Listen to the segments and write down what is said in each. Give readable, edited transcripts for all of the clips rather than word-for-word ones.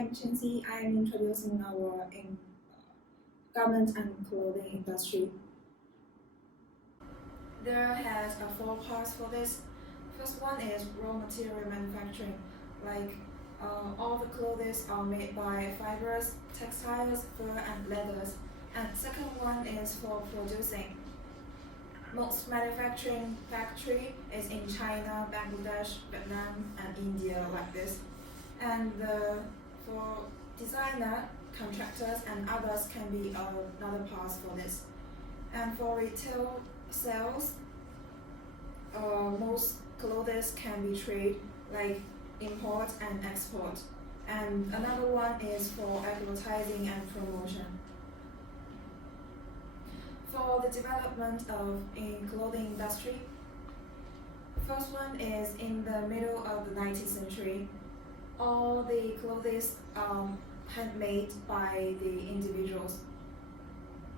am Chenxi. I am introducing our garment and clothing industry. There has four parts for this. First one is raw material manufacturing, like all the clothes are made by fibers, textiles, fur, and leathers. And second one is for producing. Most manufacturing factory is in China, Bangladesh, Vietnam, and India, like this. And for designer, contractors, and others can be another part for this. And for retail sales, most clothes can be traded, like import and export. And another one is for advertising and promotion. For the development of in clothing industry, first one is in the middle of the 19th century. All the clothes are handmade by the individuals.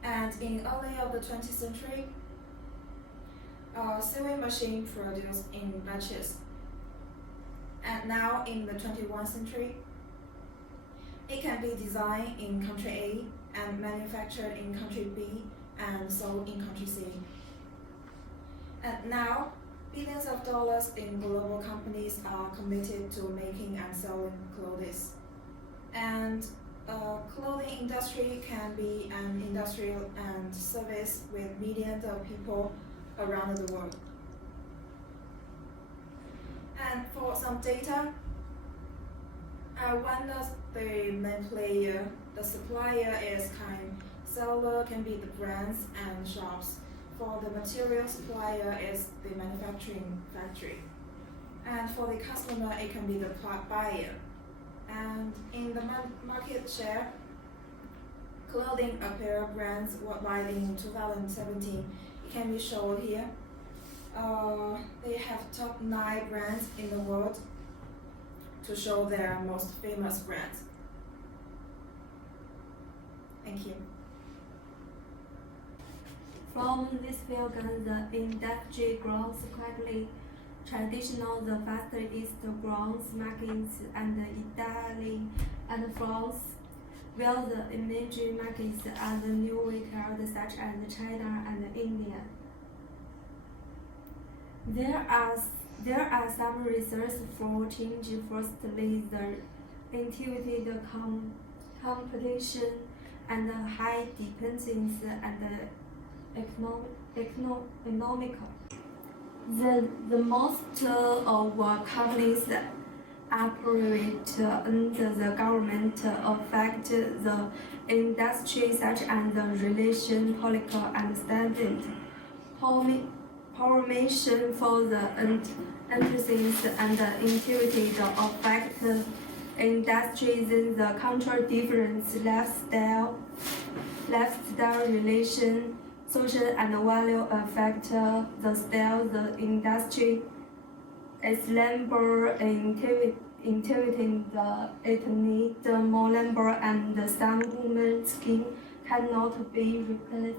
And in early of the 20th century, sewing machine produced in batches. And now in the 21st century, it can be designed in country A and manufactured in country B and sold in country C. And now, billions of dollars in global companies are committed to making and selling clothes. And clothing industry can be an industrial and service with millions of people around the world. And for some data, one of the main player, the supplier is seller can be the brands and shops. For the material supplier is the manufacturing factory. And for the customer, it can be the buyer. And in the market share, clothing apparel brands worldwide in 2017, it can be shown here. They have top 9 brands in the world to show their most famous brands. Thank you. From this slogan, the industry grows quickly. Traditional, the Far East grows markets and Italy and France, while the emerging markets are the newly held such as China and India. There are some reasons for change. Firstly, the intuitive competition and high dependence and economical. The most of companies operate under the government affect the industry such as the relation, political understanding, formation for the entities and intuitive affect industries in the cultural difference, lifestyle relation, social and value affect the style, the industry is labor intuiting the it needs more labor and some women's skin cannot be replaced.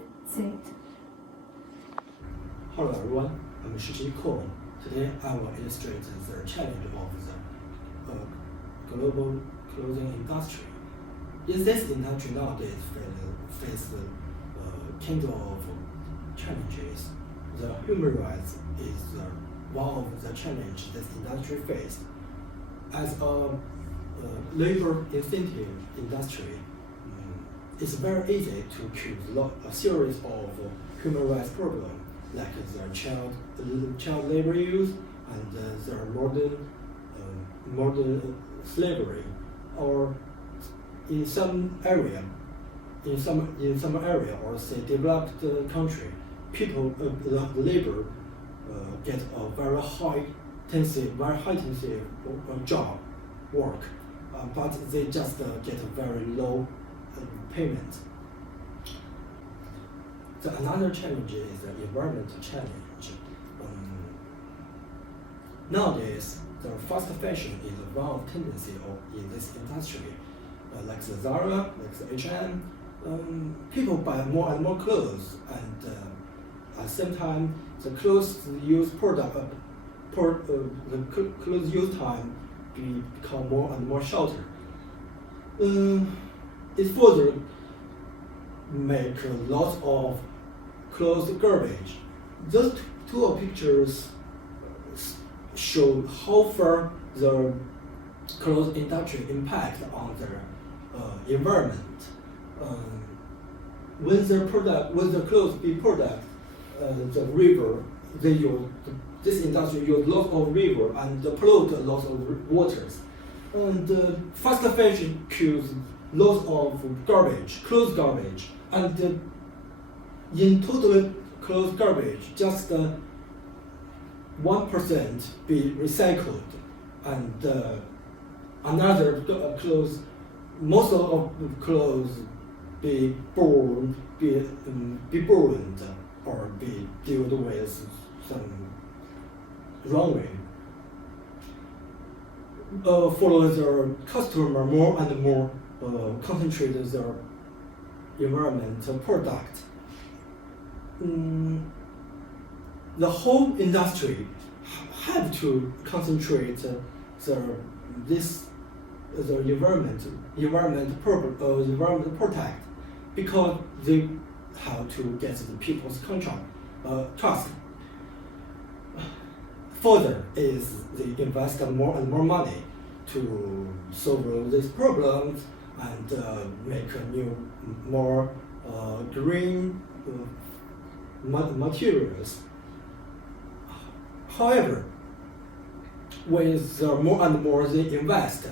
Hello everyone, I'm Shichi Kohn. Today I will illustrate the challenge of the global clothing industry. In this industry nowadays face kind of challenges. The human rights is one of the challenges this industry faced. As a labor incentive industry, it's very easy to cause a series of human rights problems like the child labor use and the modern slavery, or in some area or say developed country, people the labor get a very high intensive job work, but they just get a very low payment. Another challenge is the environmental challenge. Nowadays, the fast fashion is one of tendency in this industry, like the Zara, like the H&M. People buy more and more clothes, and at the same time, the clothes use clothes use time become more and more shorter. It further make a lot of clothes garbage. Those two pictures show how far the clothes industry impact on the environment. When the clothes be product, the river, this industry use lot of river and pollute a lot of waters. And fast fashion kills lots of garbage, clothes garbage, and in total clothes garbage, just 1% be recycled, and another clothes, most of the clothes be burned, or be dealt with some wrong way. For the customer more and more concentrate their environmental product. The whole industry have to concentrate the environment protect, because they have to get the people's trust. Further is they invest more and more money to solve these problems and make a new, more green materials. However, with more and more they invest,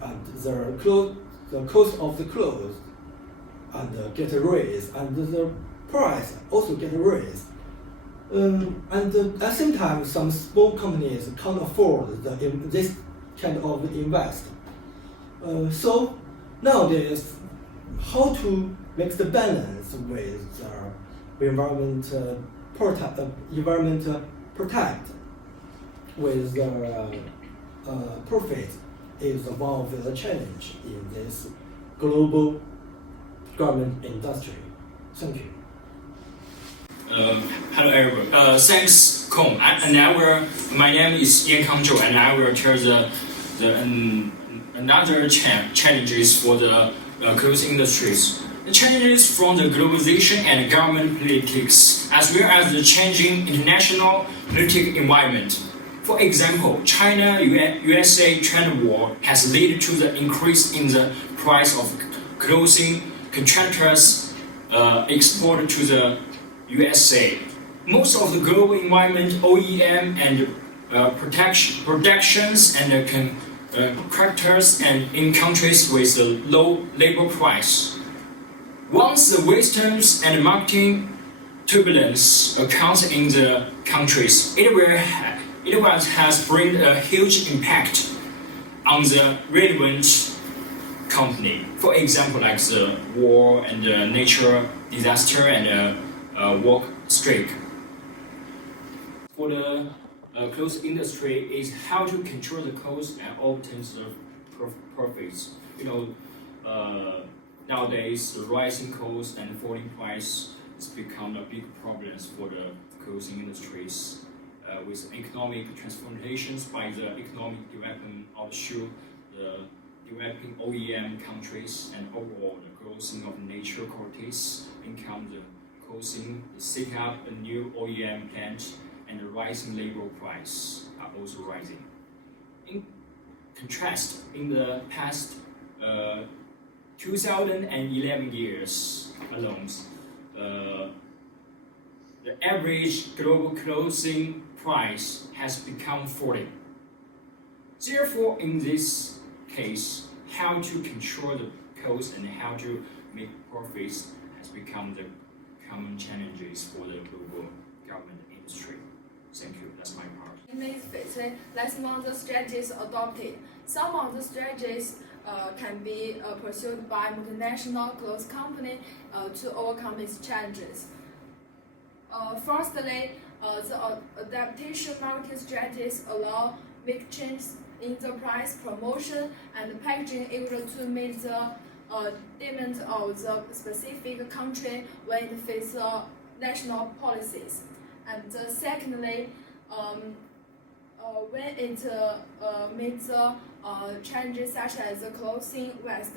and the cost of the clothes and get raised, and the price also get raised. And at the same time, some small companies can't afford this kind of invest. So nowadays, how to make the balance with environment protect with profit is one of the challenge in this global garment industry. Thank you. Hello everyone. Thanks, Kong. My name is Yankang Zhou, and I will tell another challenges for the clothes industries. The challenges from the globalization and government politics, as well as the changing international political environment. For example, China-USA trade war has led to the increase in the price of clothing contractors exported to the USA. Most of the global environment OEM and productions and contractors and in countries with a low labor price. Once the Western's and marketing turbulence occurs in the countries, it has bring a huge impact on the relevant company. For example, like the war and the natural disaster and work strike. For the clothes industry is how to control the cost and obtain the profits. Nowadays the rising cost and falling price has become a big problem for the clothing industries. With economic transformations by the economic development of the developing OEM countries and overall the growth of natural qualities income the causing the setting up a new OEM plant and the rising labor price are also rising. In contrast, in the past 2011 years alone, the average global clothing price has become 40. Therefore, in this case, how to control the cost and how to make profits has become the common challenges for the global government industry. Thank you. That's my part. In this phase, let's know the strategies adopted. Some of the strategies can be pursued by multinational clothes company to overcome these challenges. Firstly, the adaptation marketing strategies allow big changes in the price, promotion, and packaging in order to meet the demand of the specific country when it faces national policies. And secondly, when it meets the challenges such as the closing waste.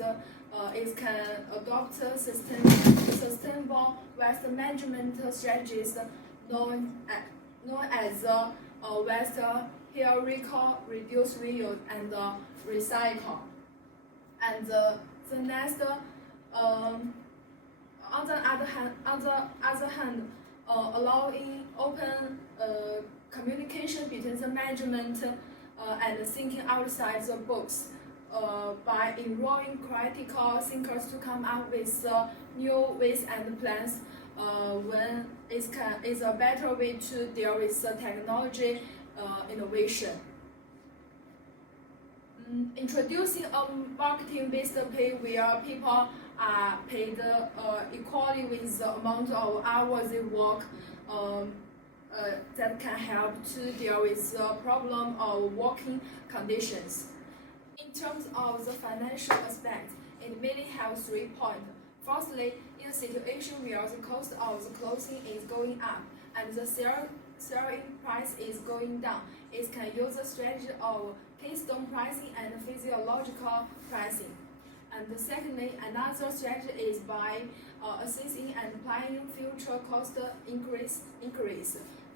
It can adopt sustainable waste management strategies known as waste hierarchical, reduce, reuse, and recycle. And the next, on the other hand, allowing open communication between the management and thinking outside the box by enrolling critical thinkers to come up with new ways and plans when is a better way to deal with the technology innovation. Introducing a marketing-based pay where people are paid equally with the amount of hours they work that can help to deal with the problem of working conditions. In terms of the financial aspect, it mainly has 3 points. Firstly, in a situation where the cost of the clothing is going up and the selling price is going down, it can use the strategy of keystone pricing and physiological pricing. And secondly, another strategy is by assessing and applying future cost increase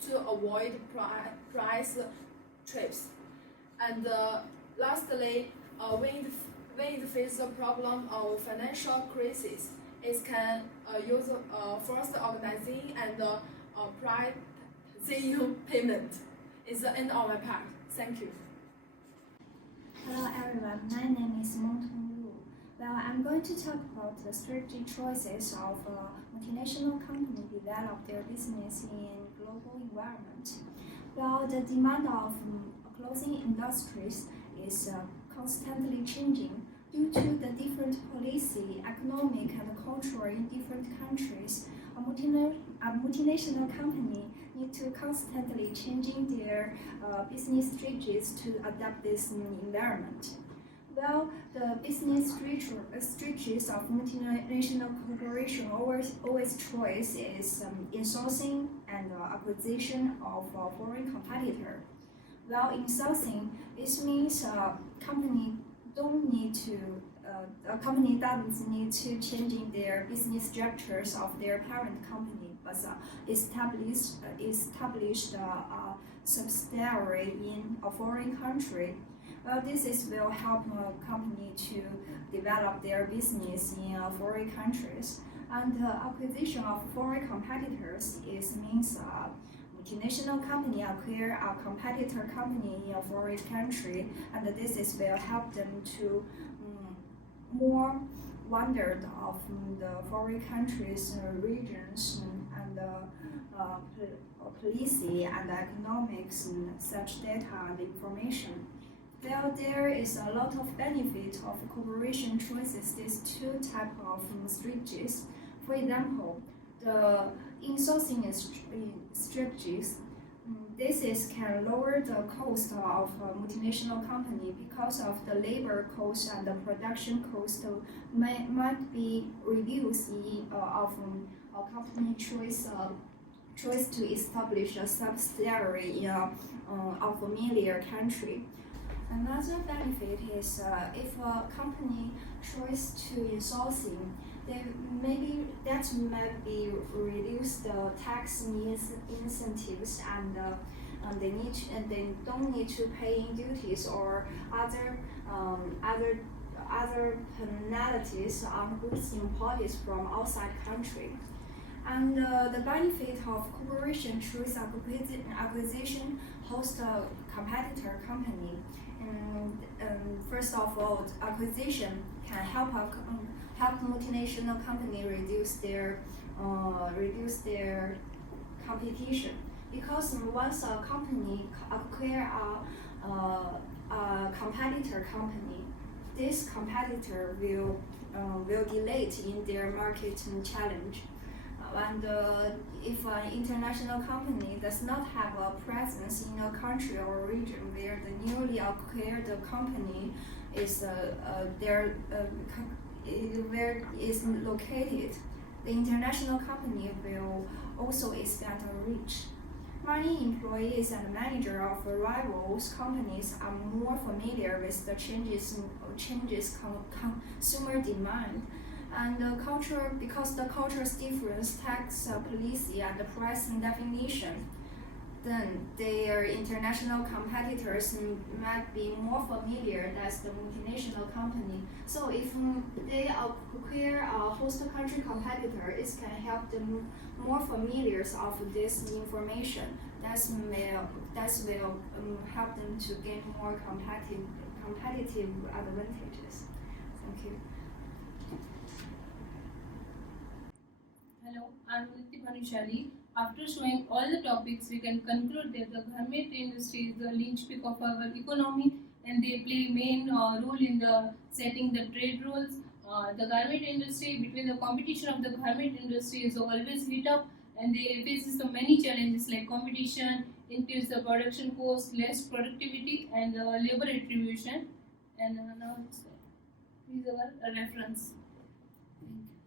to avoid price trips. And lastly, when it faces the problem of financial crisis, it can use first organizing and pricing payment. It's the end of my part. Thank you. Hello everyone, my name is Mengtong Lu. Well, I'm going to talk about the strategic choices of multinational companies develop their business in global environment. Well, the demand of clothing industries is constantly changing due to the different policy, economic, and cultural in different countries. A multinational company need to constantly changing their business strategies to adapt this environment. Well, the business strategies of multinational corporation always choice is insourcing and acquisition of a foreign competitor. Well, insourcing, this means a company doesn't need to changing their business structures of their parent company, but establish a subsidiary in a foreign country. This will help a company to develop their business in foreign countries. And acquisition of foreign competitors means multinational company acquire a competitor company in a foreign country, and this will help them to more wondered of the foreign countries, regions, and policy and economics and such data and information. Well, there is a lot of benefit of corporation choices these two types of strategies. For example, the insourcing strategies. This can lower the cost of a multinational company because of the labor cost and the production cost might be reduced of a company choice to establish a subsidiary in a familiar country. Another benefit is if a company choose to insourcing, that might be reduce the tax incentives and they don't need to pay duties or other penalties on goods imported from outside country. And the benefit of corporation choice acquisition host a competitor company. First of all, acquisition can help multinational company reduce their competition, because once a company acquire a competitor company, this competitor will delay in their market challenge. And if an international company does not have a presence in a country or region where the newly acquired company is where is located, the international company will also expand a reach. Many employees and managers of rivals companies are more familiar with the changes consumer demand. And because the culture's difference, tax policy, and the pricing definition, then their international competitors might be more familiar than the multinational company. So if they acquire a host country competitor, it can help them more familiar of this information. That will help them to gain more competitive advantages. Thank you. Hello, I'm Nitya Bhanushali. After showing all the topics, we can conclude that the garment industry is the linchpin of our economy, and they play main role in the setting the trade rules. The garment industry, between the competition of the garment industry, is always heat up, and they faces so many challenges like competition, increase the production cost, less productivity, and labor retribution. And now it's these are a reference. Thank you.